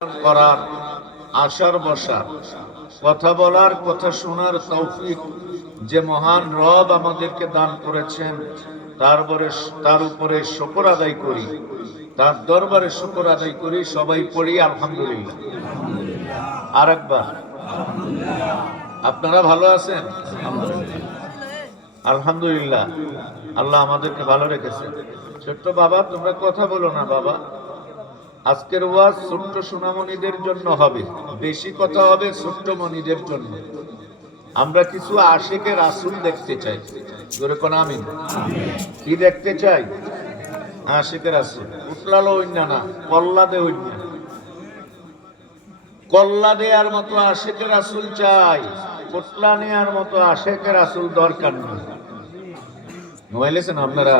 করার, আসার বসার, কথা বলার, কথা শোনার তৌফিক যে মহান রব আমাদেরকে দান করেছেন, তার উপরে শুকর আদায় করি, তার দরবারে শুকর আদায় করি। সবাই পড়ি আলহামদুলিল্লাহ। আরেকবার আপনারা ভালো আছেন? আলহামদুলিল্লাহ। আল্লাহ আমাদেরকে ভালো রেখেছেন। ছোট্ট বাবা, তোমরা কথা বলো না বাবা। আজকের ওয়াজ ছোট্ট সোনামণিদের জন্য হবে, বেশি কথা হবে ছোট্ট মণিদের জন্য। আমরা কিছু আশিকে রাসূল দেখতে চাই। জোরে কোন আমিন। কি দেখতে চাই? আশিকে রাসূল। উতলালো হইনা না, কল্লাদে হইনা, কল্লা দেয়ার মতো আশিকে রাসূল চাই, উতলা নেয়ার মতো আশিকে রাসূল দরকার নেই। নইলেছেন আপনারা?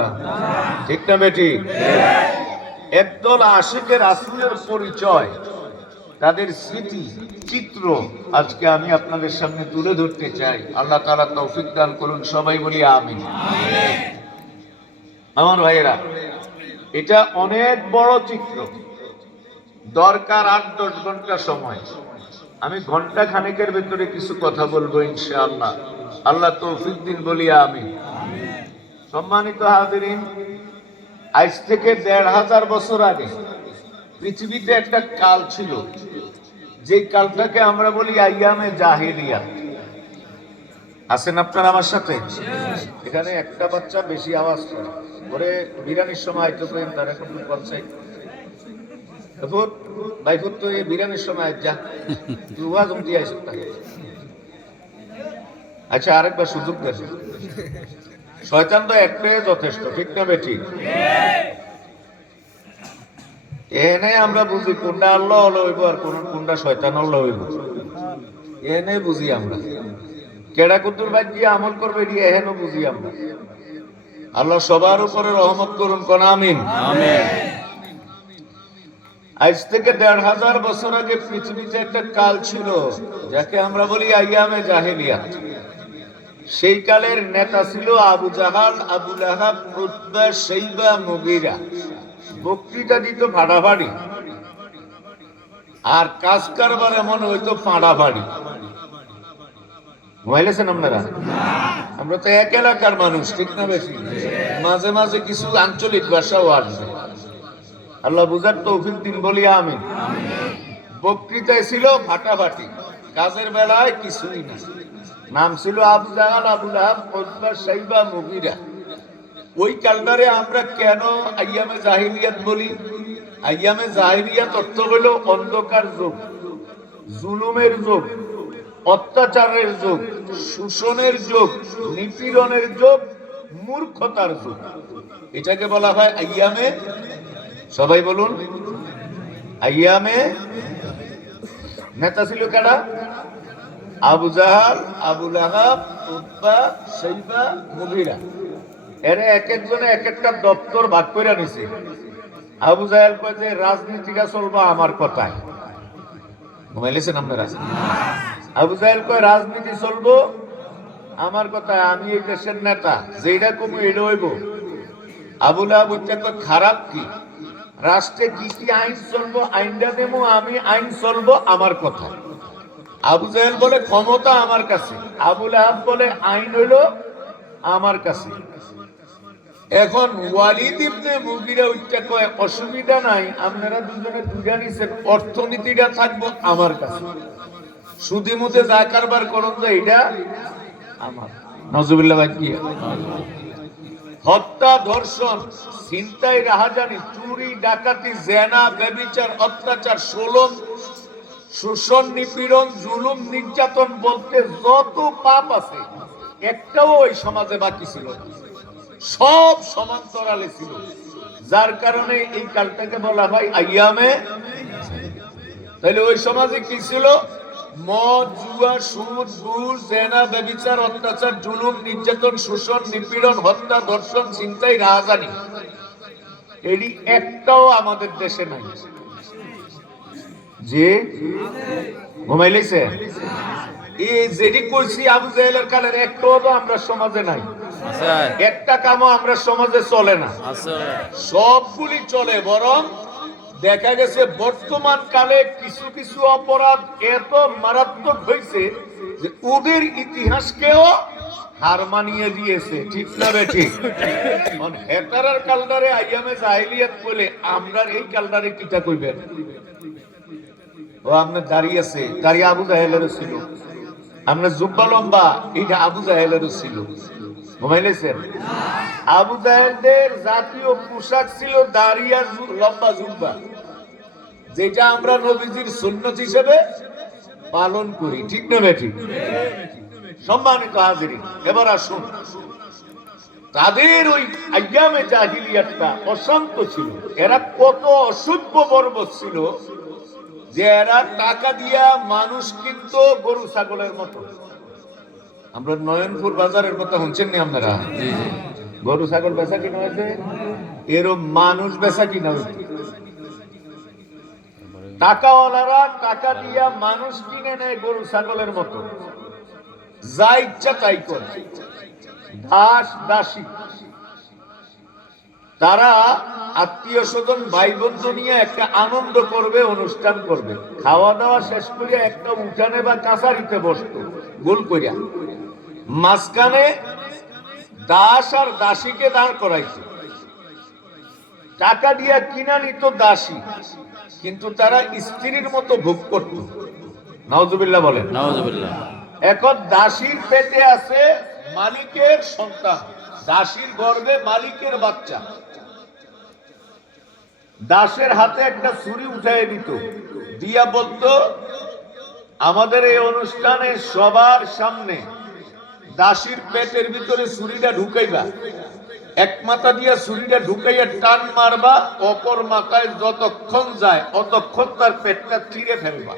ঠিক না বেটি? একদল আশিকে রাসূলের পরিচয়, তাদের স্মৃতি চিত্র আজকে আমি আপনাদের সামনে তুলে ধরতে চাই। আল্লাহ তাআলা তৌফিক দান করুন। সবাই বলি আমিন। আমার ভাইয়েরা, এটা অনেক বড় চিত্র, দরকার ৮-১০ ঘন্টা সময়। আমি ঘন্টা খানেকের ভিতরে কিছু কথা বলবো ইনশাআল্লাহ। আল্লাহ তৌফিক দিন, বলি আমিন। সম্মানিত হাজিরিন, আজ থেকে ১৫০০ বছর আগে পৃথিবীতে একটা কাল ছিল, যে কালটাকে আমরা বলি আইয়ামে জাহিলিয়া। আছেন আপনারা আমার সাথে? এখানে একটা বাচ্চা বেশি আওয়াজ করে, ওরে বিরানির সময় তো করেন তারা কোন করছে ফুট ভাই ফুট, তো এই বিরানির সময় যা তুই ওয়াজ উঠি আইছ। আচ্ছা, আরেকবার সুযোগ দেন। শয়তান তো একটাই যথেষ্ট, ঠিক না বেটি? এনে আমরা বুঝি কোনটা আল্লাহ হইব আর কোনটা শয়তান আল্লাহ হইব, এনে বুঝি আমরা। কেডা কুতুর বাদ দিয়ে আমল করবে দিয়ে এহেনও বুঝি আমরা। আল্লাহ সবার উপরে রহমত করুন, কোন আমিন। আজ থেকে ১৫০০ বছর আগে পৃথিবীতে একটা কাল ছিল, যাকে আমরা বলি আইয়ামে জাহেলিয়া। সেই কালের নেতা ছিল আবু জাহাল, আবু লাহাব, উতবা, শাইবা, মুগীরা। বক্তৃতা দিত ফাড়াফাড়ি, আর কাজ কারবার এমন হইতো ফাড়াফাড়ি। বুঝলেন আপনারা? আমরা তো এক এলাকার মানুষ, ঠিক না বেশি? মাঝে মাঝে কিছু আঞ্চলিক ভাষাও আসবে। আল্লাহ বুঝার তৌফিক দিন, বলি আমিন। বক্তৃতায় ছিল ফাটাফাটি, কাজের বেলায় কিছুই না। নাম ছিল আবু জাহাল, আবু লাহাব, উতবা, শাইবা, মুগীরা। ওই কালটারে আমরা কেন আইয়ামে জাহিলিয়াত বলি? আইয়ামে জাহিলিয়াত অর্থ হলো অন্ধকার যুগ, জুলুমের যুগ, অত্যাচারের যুগ, শোষণের যুগ, নিপীড়নের যুগ, মূর্খতার যুগ। এটাকে বলা হয় আইয়ামে, সবাই বলুন আইয়ামে। নেতা ছিল কারা? আবু জাহাল, আবু লাহাব, উতবা, শাইবা, মুগীরা। এরা এক একজনে এক একটা দপ্তর ভাগ করে নিছে। আবু জাহেল কয় যে রাজনীতিটা চলবা আমার কথায়। ঘুমাইলেছেন আপনারা? আবু জাহেল কয় রাজনীতি চলবো আমার কথায়, আমি এই দেশের নেতা, যেটা কমু এটা হইব। আবু লাহাব কয় খারাপ কি, রাষ্ট্রে কি কি আইন চলবো আইনটা দেবো আমি, আইন চলবো আমার কথা। আবু জাহেল বলে ক্ষমতা আমার কাছে, আবু লাহাব বলে আইন হইলো আমার কাছে। এখন ওয়ালিদ ইবনে মুগীরা উঠতে কয় অসুবিধা নাই, আপনারা দুজনে দুইটা নিছেন, অর্থনীতিটা থাকবো আমার কাছে, সুদি মুদে যা কারবার করুন যে এটা আমার। নজরুল্লাহ ভাই কি হত্যা, ধর্ষণ, ছিনতাই, রাহাজানি, চুরি, ডাকাতি, জেনা, ব্যভিচার, অত্যাচার, শোষণ, নিপীড়ন, জুলুম, নির্যাতন বলতে যত পাপ আছে একটাও ওই সমাজে বাকি ছিল না। সব সমান্তরালে ছিল, যার কারণে এই কালটাকে বলা হয় আইয়ামে। তাহলে ওই সমাজে কি ছিল? মদ, জুয়া, সুদ, ঘুষ, জেনা, ব্যভিচার, অত্যাচার, জুলুম, নির্যাতন, শোষণ, নিপীড়ন, হত্যা, ধর্ষণ, ছিনতাই, রাহাজানি। এটি একটাও আমাদের দেশে নাই। যে ঘুমাইলেছে এই যেটি করছি আবু জাহেলের কালের একটাও তো আমরা সমাজে নাই। একটা কামও আমরা সমাজে চলে না, সবগুলি চলে, বরং দেখা গেছে বর্তমান কালে কিছু কিছু অপরাধ এত মারাত্মক হয়েছে যে ওদের ইতিহাসকেও হার মানিয়ে দিয়েছে, ঠিক না বেঠিক? হেতারার কালদারে আইয়ামে জাহিলিয়াত বলে আমরা এই কালদারে কিটা কইবেন? ও আপনার দাঁড়িয়ে আছে, দাঁড়িয়ে আবু জাহেলেরও ছিল, আপনার জুব্বা লম্বা, এটা আবু জাহেলেরও ছিল। ঘুমাইলেছেন? আবু জাহেলদের জাতীয় পোশাক ছিল দাড়ি আর লম্বা জুব্বা, যেটা আমরা নবীজির সুন্নত হিসেবে পালন করি, ঠিক না বেঠিক? সম্মানিত হাজিরিন, এবার আসুন, তাদের ওই আইয়ামে জাহিলিয়াতটা অশান্ত ছিল। এরা কত অসভ্য বর্বর ছিল যে এরা টাকা দিয়া মানুষ কিন্তু গরু ছাগলের মতো। আমরা নয়নপুর বাজারের কথা শুনছেন নি আপনারা? গরু ছাগল বেচা কিনা হয়েছে, এরম মানুষ বেচা কিনা হয়েছে। টাকাওয়ালারা টাকা দিয়া মানুষ কিনে নেয় গরু ছাগলের মতো, যা ইচ্ছা তাই করে। দাস দাসী, তারা আত্মীয় স্বজন ভাই বন্ধু নিয়ে একটা আনন্দ করবে, অনুষ্ঠান করবে, খাওয়া দাওয়া শেষ করিয়া একটা উঠানে বা কাছারিতে বসতো গোল করিয়া, মাঝখানে দাস আর দাসীকে দাঁড় করাইতো। টাকা দিয়া কিনা নিত দাসী, কিন্তু তারা স্ত্রীর মতো ভোগ করত। নাউজুবিল্লাহ বলেন। নাউজুবিল্লাহ। এখন দাসীর পেটে আছে মালিকের সন্তান, দাসীর গর্ভে মালিকের বাচ্চা। দাসের হাতে একটা ছুরি উঠাই দিত, দিয়া বলতো আমাদের এই অনুষ্ঠানে সবার সামনে দাসীর পেটের ভিতরে ছুরিটা ঢুকাইবা, এক মাথা দিয়া ছুরিটা ঢুকাইয়া টান মারবা, অপর মাথায় যতক্ষণ যায় অতক্ষণ তার পেটটা চিরে ফেলবা।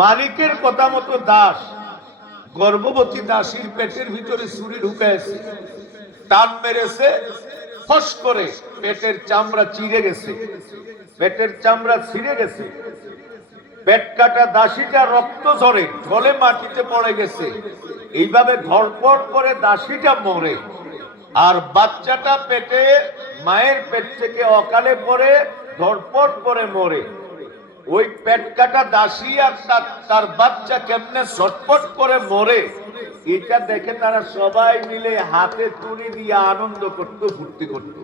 মালিকের কথা মতো দাস গর্ভবতী দাসীর পেটের ভিতরে ছুরি ঢুকাইছে, টান মেরেছে, ফস করে পেটের চামড়া চিরে গেছে, পেটের চামড়া ছিঁড়ে গেছে। পেট কাটা দাসীটা রক্ত ঝরে ঢলে মাটিতে পড়ে গেছে। এইভাবে ধরপড় করে দাসীটা মরে, আর বাচ্চাটা পেটে মায়ের পেট থেকে অকালে পড়ে ধরপড় করে মরে। ওই পেট কাটা দাসী আর তার বাচ্চা কেমনে ছটপট করে মরে, এটা দেখে তারা সবাই মিলে হাতে তুলি দিয়ে আনন্দ করত, ফুর্তি করত।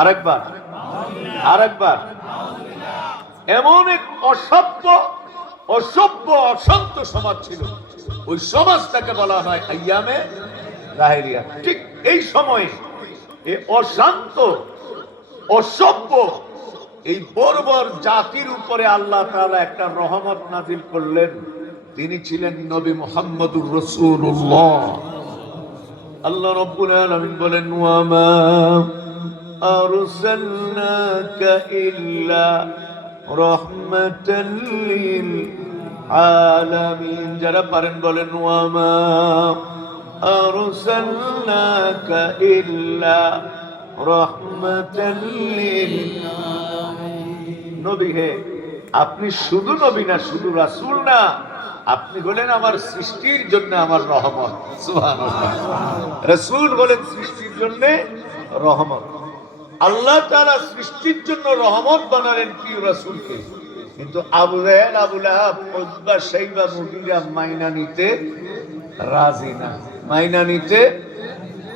আরেকবার আরেকবার। এমন এক অসভ্য অশান্ত সমাজ ছিল, ওই সমাজটাকে বলা হয় আইয়ামে জাহেলিয়াত। ঠিক এই সময়ে এই অশান্ত অসভ্য এই বর্বর জাতির উপরে আল্লাহ তাআলা একটা রহমত নাজিল করলেন। তিনি ছিলেন নবী মুহাম্মদুর রাসূলুল্লাহ। আল্লাহ রাব্বুল আলামিন বলেন, ওয়া মা আরসালনাকা ইল্লা রাহমাতাল লিল আলামিন। যারা পারেন বলেন, ওয়া মা আরসালনাকা ইল্লা রাহমাতাল লিল আলামিন। নবী হে, আপনি শুধু নবী না, শুধু রাসূল না, আপনি হলেন আমার সৃষ্টির জন্য আমার রহমত। সুবহানাল্লাহ। রাসূল হলেন সৃষ্টির জন্য রহমত। আল্লাহ তাআলা সৃষ্টির জন্য রহমত বানালেন প্রিয় রাসূলকে, কিন্তু আবু জাহেল, আবু লাহাব, উতবা, শাইবা, মুগীরা মাইনা নিতে রাজি না। মাইনা নিতে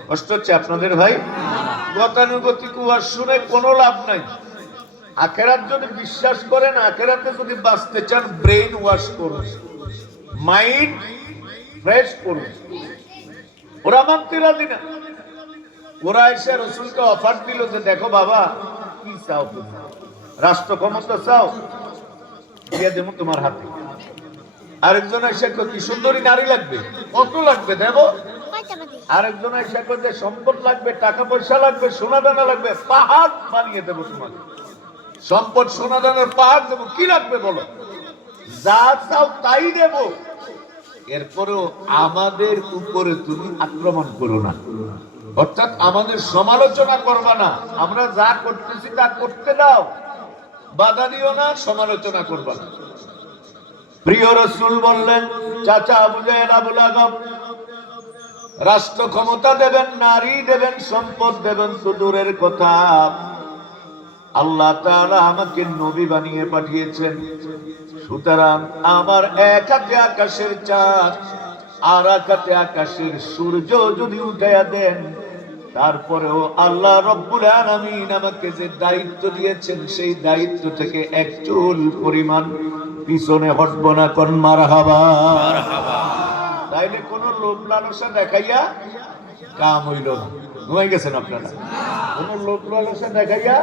কষ্ট হচ্ছে আপনাদের ভাই? গতানুগতিক ওয়াজ শুনে কোনো লাভ নাই। আখেরাত যদি বিশ্বাস করেন, আখেরাতে যদি বাঁচতে চান, ব্রেইন ওয়াশ করুন, মাইন্ড ফ্রেশ করুন। ওরা মানতে রাজি না। ওরা এসে রসুলকে অফার দিল যে দেখো বাবা, কি চাও তুমি? রাষ্ট্র ক্ষমতা চাও? দিয়ে দেবো তোমার হাতে। আরেকজন এসে কি সুন্দরী নারী লাগবে? কত লাগবে দেবো। আরেকজন এসে যে সম্পদ লাগবে, টাকা পয়সা লাগবে, সোনা দানা লাগবে, পাহাড় বানিয়ে দেবো তোমাকে। সম্পদ সোনা দানার পাহাড় দেবো, কি লাগবে বলো? যা চাও তাই দেব। এরপরেও আমাদের উপরে তুমি আক্রমণ করো না, অর্থাৎ আমাদের সমালোচনা করবা না। আমরা যা করতেছি তা করতে দাও, বাধা দিও না, সমালোচনা করবা না। প্রিয় রাসূল বললেন, চাচা আবু জাহেল, আবু লাহাব রাষ্ট্র ক্ষমতা দেবেন, নারী দেবেন, সম্পদ দেবেন তো দূরের কথা, আল্লাহ তাআলা আমাকে নবী বানিয়ে পাঠিয়েছেন। সুতরাং আমার এক হাতে আকাশের চাঁদ আর এক হাতে আকাশের সূর্য যদি উঠাইয়া দেন, তারপরেও আল্লাহ রব্বুল আলামিন আমাকে যে দায়িত্ব দিয়েছেন, সেই দায়িত্ব থেকে এক চুল পরিমাণ পিছনে হটব না। কোন মারহাবা। তাইলে কোন লোভ লালসা দেখাইয়া কাম হইল না। ঘুমাই গেছেন আপনারা? কোন লোভ লালসা দেখাইয়া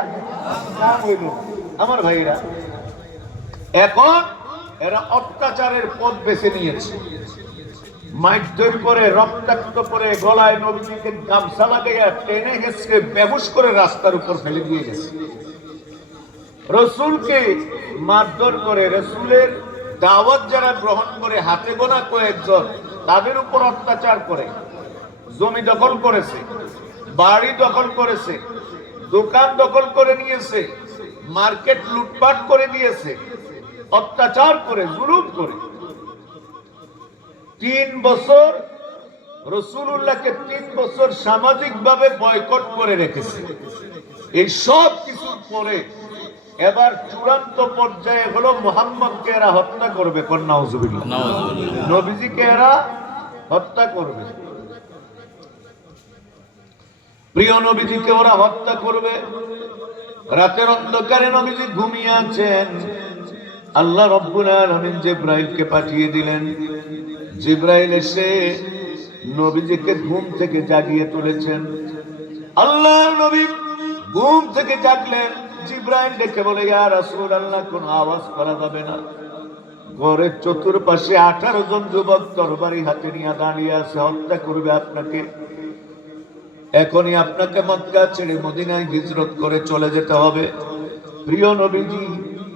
কাম হইল না। আমার ভাইরা, এখন এরা অত্যাচারের পথ বেছে নিয়েছে। মাইর করে, রক্তাক্ত করে, গলায় নবীজিকে গামছা লাগাইয়া টেনে হেঁচড়ে বেহুশ করে রাস্তার উপর ফেলে দিয়ে গেছে। রসুলকে মারধর করে, রসুলের দাওয়াত যারা গ্রহণ করে হাতে গোনা কয়েকজন, তাদের উপর অত্যাচার করে, জমি দখল করেছে, বাড়ি দখল করেছে, দোকান দখল করে নিয়েছে, মার্কেট লুটপাট করে দিয়েছে, অত্যাচার করে, জুলুম করে। 3 বছর রাসূলুল্লাহকে 3 বছর সামাজিক ভাবে বয়কট করে রেখেছে। এই সব কিছুর পরে এবার চূড়ান্ত পর্যায়ে হলো মুহাম্মদকে এরা হত্যা করবে। কোন নাউজুবিল্লাহ। নবীজিকে এরা হত্যা করবে, প্রিয় নবীজিকে ওরা হত্যা করবে। রাতের অন্ধকারে নবীজি ঘুমিয়ে আছেন। আল্লাহ রব্বুল আলামিন জিবরাইলকে পাঠিয়ে দিলেন। জিবরাইল এসে নবীজিকে ঘুম থেকে জাগিয়ে তুলেছেন। আল্লাহর নবী ঘুম থেকে জাগলেন। জিবরাইল ডেকে বলে, ইয়া রাসূলুল্লাহ, কোনো আওয়াজ করা যাবে না। ঘরের চতুর্পাশে 18 জন যুবক তরবারি হাতে নিয়ে দাঁড়িয়ে আছে, হত্যা করবে আপনাকে। এখনই আপনাকে মক্কা ছেড়ে মদিনায় হিজরত করে চলে যেতে হবে। প্রিয় নবীজি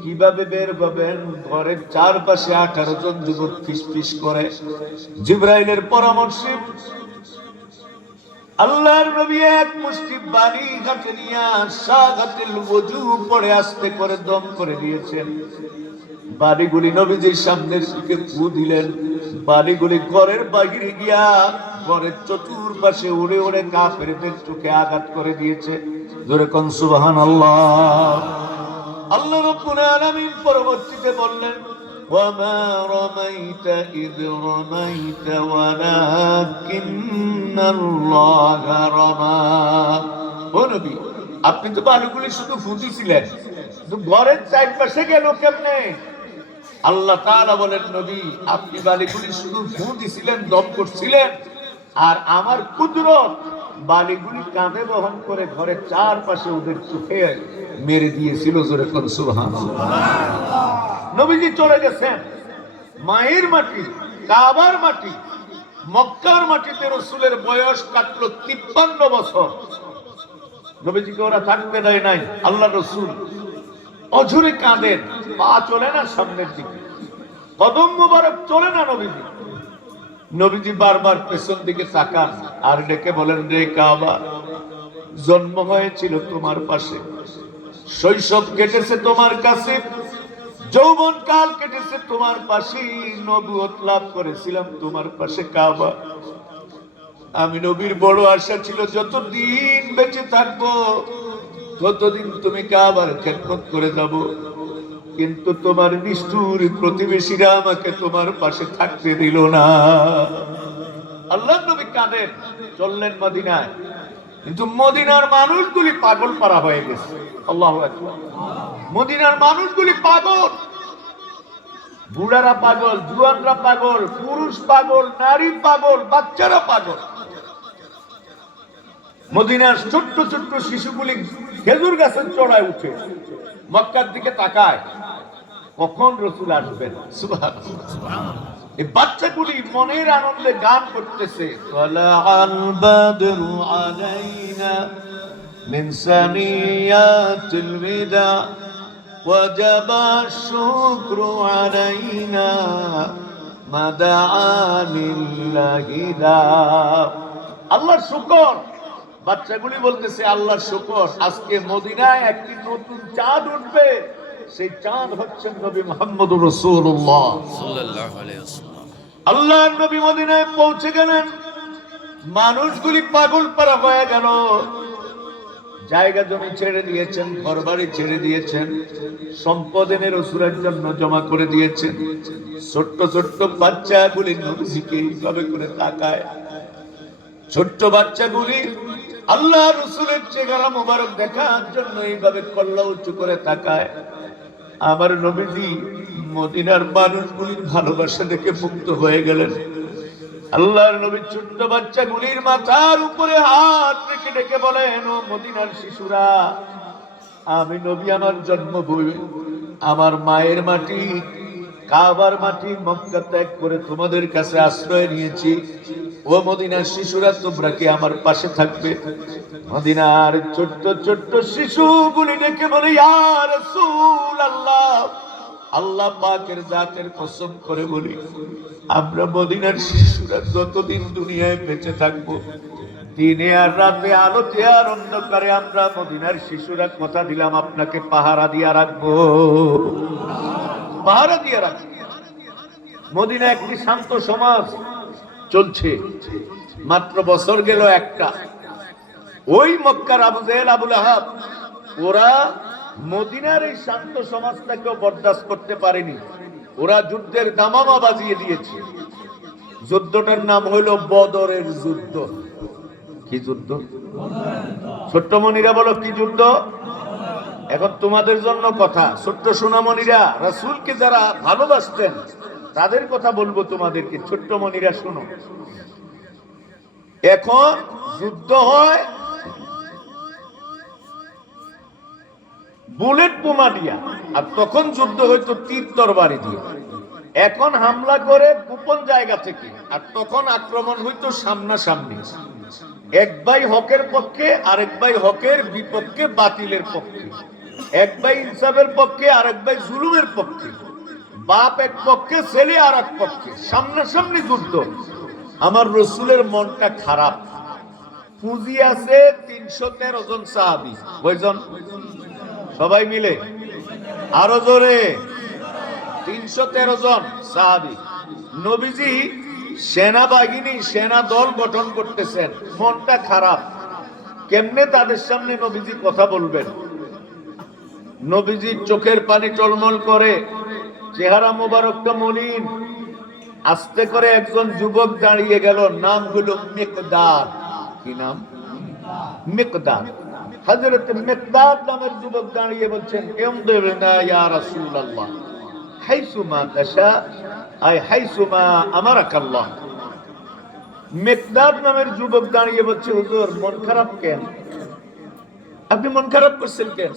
কিভাবে বের হবেন? ঘরের চারপাশে 18 জন যুবক ফিসফিস করে। জিবরাইলের পরামর্শে আল্লাহর নবী এক মুষ্টি বাড়ি হাতে নিয়ে সাগাতিল ওযু পড়ে আস্তে করে দম করে দিয়েছেন। বাড়িগুলি নবীজির সামনের দিকে ফু দিলেন। বাড়িগুলি ঘরের বাইরে গিয়া ঘরের চতুর্পাশে উড়ে উড়ে কাফেরদের চোখে আঘাত করে দিয়েছে। জোরে কোন সুবহানাল্লাহ। আল্লাহ রাব্বুল আলামিন পরবর্তীতে বললেন, ওয়ামা রামাইতা ইয রামাইতা ওয়ালাকিন্নাল্লাহা রামা। ও নবী, আপনি তো বালুগুলি শুধু ফুঁদিছিলেন, কিন্তু ঘরের চারপাশে গেল কেমনে? আল্লাহ তাআলা বলেন, নবী, আপনি বালিগুলি শুধু ফু দিছিলেন, দম করছিলেন, আর আমার কুদরত বালিগুলি কাঁধে বহন করে ঘরের চারপাশে ওদের চোখে মেরে দিয়েছিল। জোরে কোন সুবহানাল্লাহ। নবীজি চলে গেছেন। মায়ের মাটি, কাবার মাটি, মক্কার মাটিতে রাসূলের বয়স কাটলো 53 বছর। নবীজিকে ওরা থাকতে দেয় নাই। আল্লাহ রাসূল অঝরে কাঁদেন, পা চলে না সামনের দিকে, কদম মোবারক চলে না নবীজি। নবীজি বারবার পেছন দিকে তাকান আর ডেকে বলেন, রে কাবা, জন্ম হয়েছিল তোমার পাশে, শৈশব কেটেছে তোমার কাছে, যৌবন কাল কেটেছে তোমার পাশে, নবুয়ত লাভ করেছিলাম তোমার পাশে কাবা। আমি নবীর বড় আশা ছিল যতদিন বেঁচে থাকবো ততদিন তুমি কাবার খেদমত করে যাব, কিন্তু তোমার নিষ্ঠুর প্রতিবেশীরা আমাকে তোমার পাশে থাকতে দিল না। আল্লাহর নবী কাঁদেন, চললেন মদিনায়, কিন্তু মদিনার মানুষগুলি পাগল পারা হয়ে গেছে। আল্লাহু আকবার। মদিনার মানুষগুলি পাগল, বুড়ারা পাগল, জুয়ানরা পাগল, পুরুষ পাগল, নারী পাগল, বাচ্চারা পাগল। মদিনার ছোট্ট ছোট্ট শিশুগুলি খেজুর গাছের চড়ায় উঠে মক্কার দিকে তাকায়, কখন রাসূল আসবেন। সুবহানাল্লাহ। এই বাচ্চাগুলি মনের আনন্দে গান করতেছে, তালাআল বাদরু আলাইনা মিন সানিয়াতিল বিদা ওয়াজাবা শুকরু আলাইনা মাদাআ লিল্লাহি দা। আল্লাহর শুকর। বাচ্চাগুলি বলতেছে, আল্লাহর শুকর, আজকে মদিনায় একটি নতুন চাঁদ উঠবে, সেই চাঁদ হচ্ছেন নবী মুহাম্মদুর রাসূলুল্লাহ সাল্লাল্লাহু আলাইহি ওয়াসাল্লাম। আল্লাহর নবী মদিনায় পৌঁছে গেলেন, মানুষগুলি পাগল পারা হয়ে গেল। জায়গা জমি ছেড়ে দিয়েছেন, ঘরবাড়ি ছেড়ে দিয়েছেন, সম্পদ এনে রাসূলের জন্য জমা করে দিয়েছেন। ছোট্ট ছোট্ট বাচ্চাগুলি নবীজিকে এইভাবে করে তাকায়। ছোট্ট বাচ্চাগুলি আল্লাহ রাসূলের চেহারা মোবারক দেখার জন্য এইভাবে কল্লা উঁচু করে তাকায়। আমার নবীজি মদিনার মানুষগুলির ভালোবাসা দেখে মুগ্ধ হয়ে গেলেন। আল্লাহর নবী ছোট্ট বাচ্চাগুলির মাথার উপরে হাত রেখে ডেকে বলেন, ও মদিনার শিশুরা, আমি নবী আমার জন্মভূমি, আমার মায়ের মাটি, কাবার মাটি মক্কা ত্যাগ করে তোমাদের কাছে আশ্রয় নিয়েছি। ও মদিনার শিশুরা, তোমরা কি আমার পাশে থাকবে? মদিনার ছোট্ট ছোট্ট শিশুগুলি ডেকে বলে, ইয়া রাসূলুল্লাহ, আল্লাহ পাকের জাতের কসম করে বলি, আমরা মদিনার শিশুরা যতদিন দুনিয়ায় বেঁচে থাকবো, দিনে আর রাতে, আলোতে আর অন্ধকারে, আমরা মদিনার শিশুরা কথা দিলাম আপনাকে পাহারা দিয়া রাখবো, পাহারা দিয়া রাখবো। মদিনা একটি শান্ত সমাজ চলছে, মাত্র বছর গেল একটা। ওই মক্কার আবু জেহেল, আবুল আহাব, ওরা মদিনার এই শান্ত সমাজটাকেও বরদাস্ত করতে পারেনি। ওরা যুদ্ধের দামামা বাজিয়ে দিয়েছে। যুদ্ধটার নাম হইল বদরের যুদ্ধ। কি যুদ্ধ? ছোট্ট মনিরা বলো, কি যুদ্ধ? এখন তোমাদের জন্য কথা। ছোট্ট সোনামণিরা, রাসূলকে যারা ভালোবাসতেন তাদের কথা বলবো তোমাদেরকে। ছোট্ট মনিরা শোনো, এখন যুদ্ধ হয় বুলেট বোমা দিয়া, আর তখন যুদ্ধ হইতো তীর তরবারি দিয়ে। এখন হামলা করে গোপন জায়গা থেকে, আর তখন আক্রমণ হইতো সামনাসামনি। এক ভাই হকের পক্ষে, আরেক ভাই হকের বিপক্ষে, বাতিলের পক্ষে। এক ভাই ইনসাফের পক্ষে, আরেক ভাই জুলুমের পক্ষে। বাপ এক পক্ষে, ছেলে আর এক পক্ষে, সামনাসামনি যুদ্ধ। আমার রাসূলের মনটা খারাপ। পুঁজি আছে 313 জন সাহাবী। কয়জন? সবাই মিলে আরো জোরে, 313 জন সাহাবী। নবীজি সেনাবাহিনী, সেনা দল গঠন করতেছেন। মনটা খারাপ। কেমনে তাদের সামনে নবীজি কথা বলবেন? নবীজি চোখের পানি টলমল করে, চেহারা মোবারকটা মলিন। আস্তে করে একজন যুবক দাঁড়িয়ে গেল, নাম হলো মিকদাদ। কি নাম? মিকদাদ। হযরত মিকদাদ নামের যুবক দাঁড়িয়ে বলছেন, ইমদিনা ইয়া রাসূলুল্লাহ হাইসুমা তাশা, আই হাইসুমা আমারাকাল্লাহ। মিকদাদ নামের যুবক দাঁড়িয়ে বলছে, হুজুর মন খারাপ কেন? আপনি মন খারাপ করছেন কেন?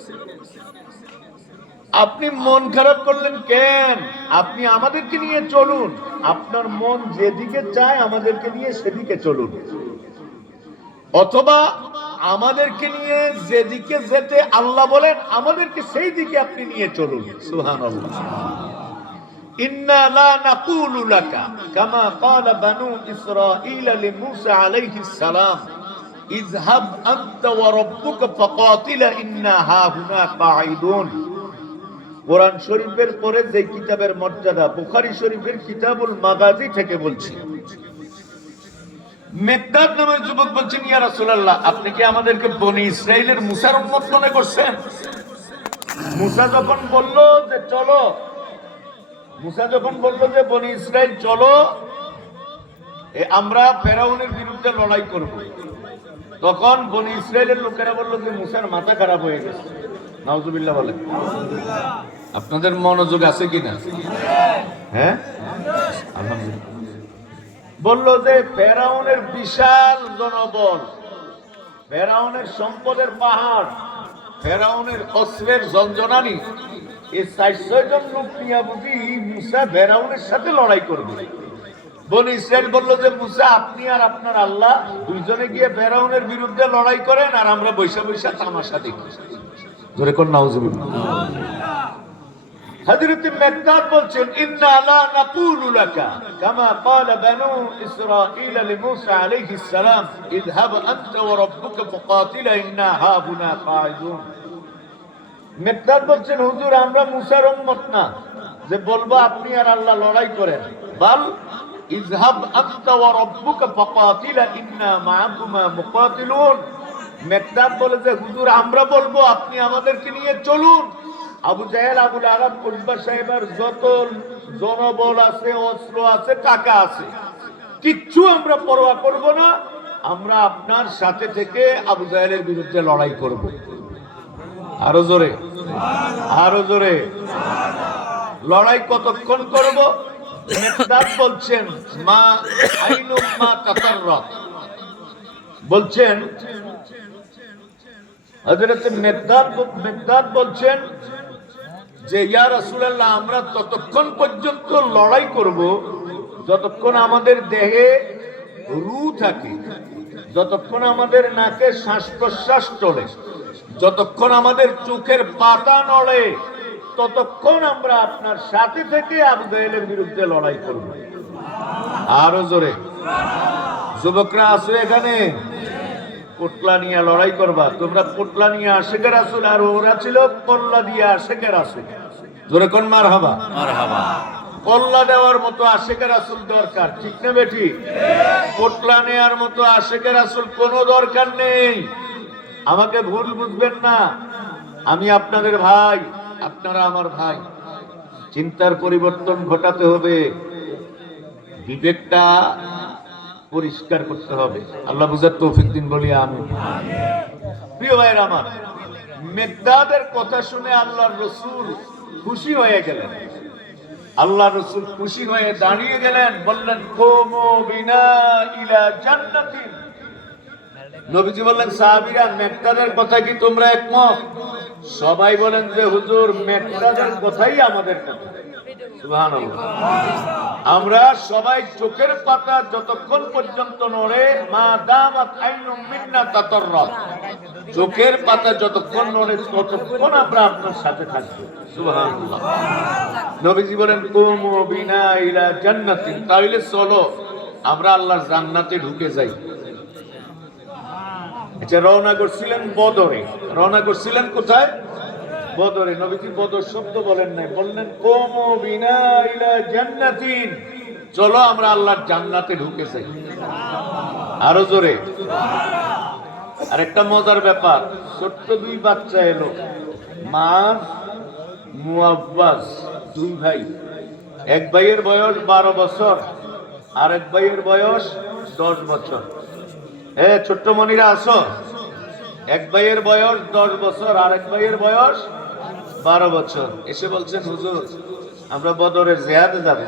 আপনি মন খারাপ করলেন কেন? আপনি আমাদেরকে নিয়ে চলুন। আপনার মন যেদিকে চায় আমাদেরকে নিয়ে সেদিকে চলুন, অথবা আমাদেরকে নিয়ে যেদিকে যেতে আল্লাহ বলেন আমাদেরকে সেই দিকে আপনি নিয়ে চলুন। সুবহানাল্লাহ। ইন্না লা নাকুলু লাকা কামা ক্বালা বানু ইসরাঈল লিমূসা আলাইহিস সালাম, ইযহাব আনতা ওয়া রাব্বুকা ফাকাতিলা ইন্না হাহুনা কাঈদুন। কোরআন শরীফের পরে যে কিতাবের মর্যাদা, বুখারী শরীফের কিতাবুল মাগাজি থেকে বলছি। মিকদাদ নামের যুবক বলছেন, ইয়া রাসূলুল্লাহ, আপনি কি আমাদেরকে বনি ইসরাইলের মুসার উম্মত মনে করছেন? মুসা যখন বলল যে চলো, মুসা যখন বলল যে বনি ইসরাইল চলো, আমরা ফেরাউনের বিরুদ্ধে লড়াই করব, তখন বনি ইসরাইলের লোকেরা বলল যে মুসার মাথা খারাপ হয়ে গেছে। নাউজুবিল্লাহ বলেন। আপনাদের মনোযোগ আছে কিনা? হ্যাঁ, আলহামদুলিল্লাহ। বলল যে ফেরাউনের বিশাল জনবল, ফেরাউনের সম্পদের পাহাড়, ফেরাউনের অস্ত্রের ঝনঝনানি, এই 400 জন লোক নিয়ে বুঝি মুসা ফেরাউনের সাথে লড়াই করবে। বনি ইসরাইল বলল যে মুসা, আপনি আর আপনার আল্লাহ দুইজনে গিয়ে ফেরাউনের বিরুদ্ধে লড়াই করেন, আর আমরা বৈশা বৈশা তামাশা দেখি। জোরে কোন নাউজুবিল্লাহ। হযরত মিকদাদ বলছেন, ইন্না লা নাকুলু লাকা কামা ক্বালা বানু ইসরাঈল লিমূসা আলাইহিস সালাম, ইযহাব আনতা ওয়া রাব্বুকা ফাকাতিলা ইন্না হাহুনা কাঈদুন। মিকদাদ বলছেন, হুজুর আমরা মুসার উম্মত না যে বলবো আপনি আর আল্লাহ লড়াই করেন, বল ইযহাব আনতা ওয়া রাব্বুকা ফাকাতিলা ইন্না মাআকুমা মুকাতিলুন। মেকদাদ বলে যে হুজুর আমরা বলবো, আপনি আমাদেরকে নিয়ে চলুন। আবু জাহেল, আবুল আহাব, উতবা সাহেবের যত জনবল আছে, অস্ত্র আছে, টাকা আছে, কিচ্ছু আমরা পরোয়া করব না, আমরা আপনার সাথে থেকে আবু জাহেলের বিরুদ্ধে লড়াই করব। আরো জোরে, আরো জোরে। লড়াই কতক্ষণ করব? মেকদাদ বলছেন মা আইনুম মা তাতাররাত, বলছেন হযরত মেকদাদ বলছেন যে ইয়া রাসূলুল্লাহ, আমরা ততক্ষণ পর্যন্ত লড়াই করব যতক্ষণ আমাদের দেহে রূহ থাকে, যতক্ষণ আমাদের নাকে শ্বাস প্রশ্বাস চলে, যতক্ষণ আমাদের চোখের পাতা নড়ে, ততক্ষণ আমরা আপনার সাথে থেকে আবু জাহেলের বিরুদ্ধে লড়াই করব। আরো জোরে। যুবকরা আছো এখানে? পোটলা নিয়ে লড়াই করবা তোমরা? পোটলা নিয়ে আশেকে রাসূল, আর ওরা ছিল কল্লা দিয়ে আশেকে রাসূল। জোরে কোন মারহাবা। কল্লা দেওয়ার মতো আশেকে রাসূল দরকার, ঠিক না বেটি? পোটলা নেওয়ার মতো আশেকে রাসূল কোনো দরকার নেই। আমাকে ভুল বুঝবেন না, আমি আপনাদের ভাই, আপনারা আমার ভাই। চিন্তার পরিবর্তন ঘটাতে হবে, বিবেকটা পরিষ্কার করতে হবে। আল্লাহ বুঝার তৌফিক দিন বলি আমিন। প্রিয় ভাইয়ের আমার, মেকদাদের কথা শুনে আল্লাহর রাসূল খুশি হয়ে গেলেন। আল্লাহর রাসূল খুশি হয়ে দাঁড়িয়ে গেলেন, বললেন কুমু বিনা ইলা জান্নাতিন। নবীজি বললেন সাহাবীরা, মেকদাদের কথা কি তোমরা একমত? সবাই বলেন যে হুজুর, মেকদাদের কথাই আমাদের কথা। সুবহানাল্লাহ। আমরা সবাই চোখের পাতা যতক্ষণ পর্যন্ত নড়ে, মা দামাত আইনুম মিন্না তাতাররাত, চোখের পাতা যতক্ষণ নড়ে ততক্ষণ আমরা আপনার সাথে থাকবো। সুবহানাল্লাহ। নবীজি বলেন কুমু বিনা ইলা জান্নাতিন, তাহলে চলো আমরা আল্লাহর জান্নাতে ঢুকে যাই। আচ্ছা, রওনা করছিলেন বদরে। রওনা করছিলেন কোথায়? বদরে। নবীজি বদর শব্দ বলেন নাই, বললেন কুমু বিনা ইলা জান্নাতিন, চলো আমরা আল্লাহর জান্নাতে ঢুকে যাই। আরো জোরে। আর একটা মজার ব্যাপার, ছোট্ট দুই বাচ্চা এলো, মাস মুআব্বাস, দুই ভাই। এক ভাইয়ের বয়স 12 বছর, আর এক ভাইয়ের বয়স 10 বছর। ছোট্ট মনিরা আসো। এক ভাইয়ের বয়স 10 বছর, আর এক ভাইয়ের বয়স 12 বছর। এসে বলছেন হুজুর, আমরা বদরের জিহাদে যাব।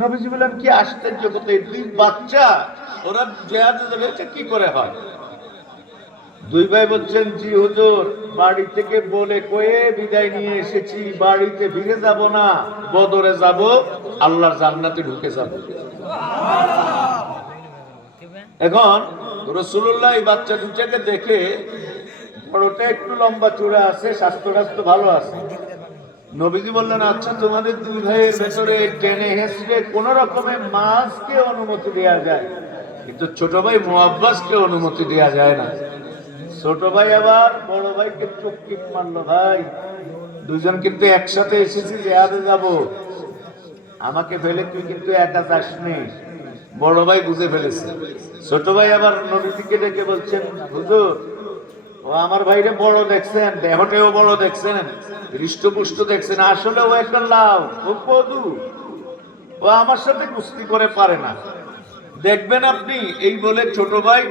নবীজি বললেন কি আশ্চর্য কথা, দুই বাচ্চা ওরা জিহাদে যাবে, এটা কি করে হয়? দুই ভাই বলছেন জি হুজুর, বাড়ি থেকে বলে কয়ে বিদায় নিয়ে এসেছি, বাড়িতে ফিরে যাব না, বদরে যাব, আল্লাহর জান্নাতে ঢুকে যাব। এখন রাসূলুল্লাহ এই বাচ্চা দুটাকে দেখে, বড়টা একটু লম্বা চূড়া আছে, স্বাস্থ্য ভালো আছে। নবীজি বললেন আচ্ছা, তোমাদের দুই ভাইয়ের ভেতরে টেনে হেসড়ে কোন রকমে মাছকে অনুমতি দেওয়া যায়, কিন্তু ছোট ভাই মুআব্বাসকে অনুমতি দেওয়া যায় না। ছোট ভাই আবার বড় ভাইকে চোখ টিপ মারলো, ভাই দুজন কিন্তু একসাথে এসেছি, জিহাদে যাব, আমাকে ফেলে তুই কিন্তু একা যাসনি। বড় ভাই বুঝে ফেলেছে। ছোট ভাই আবার নবীজিকে ডেকে বলছেন হুজুর, ও আমার ভাইরে বড় দেখছেন, দেহটাও বড় দেখছেন, হৃষ্টপুষ্ট দেখছেন, আসলে ও একটা লাউ, ও কদু, ও আমার সাথে কুস্তি করে পারে না, দেখবেন আপনি। এই বলে ছোট ভাই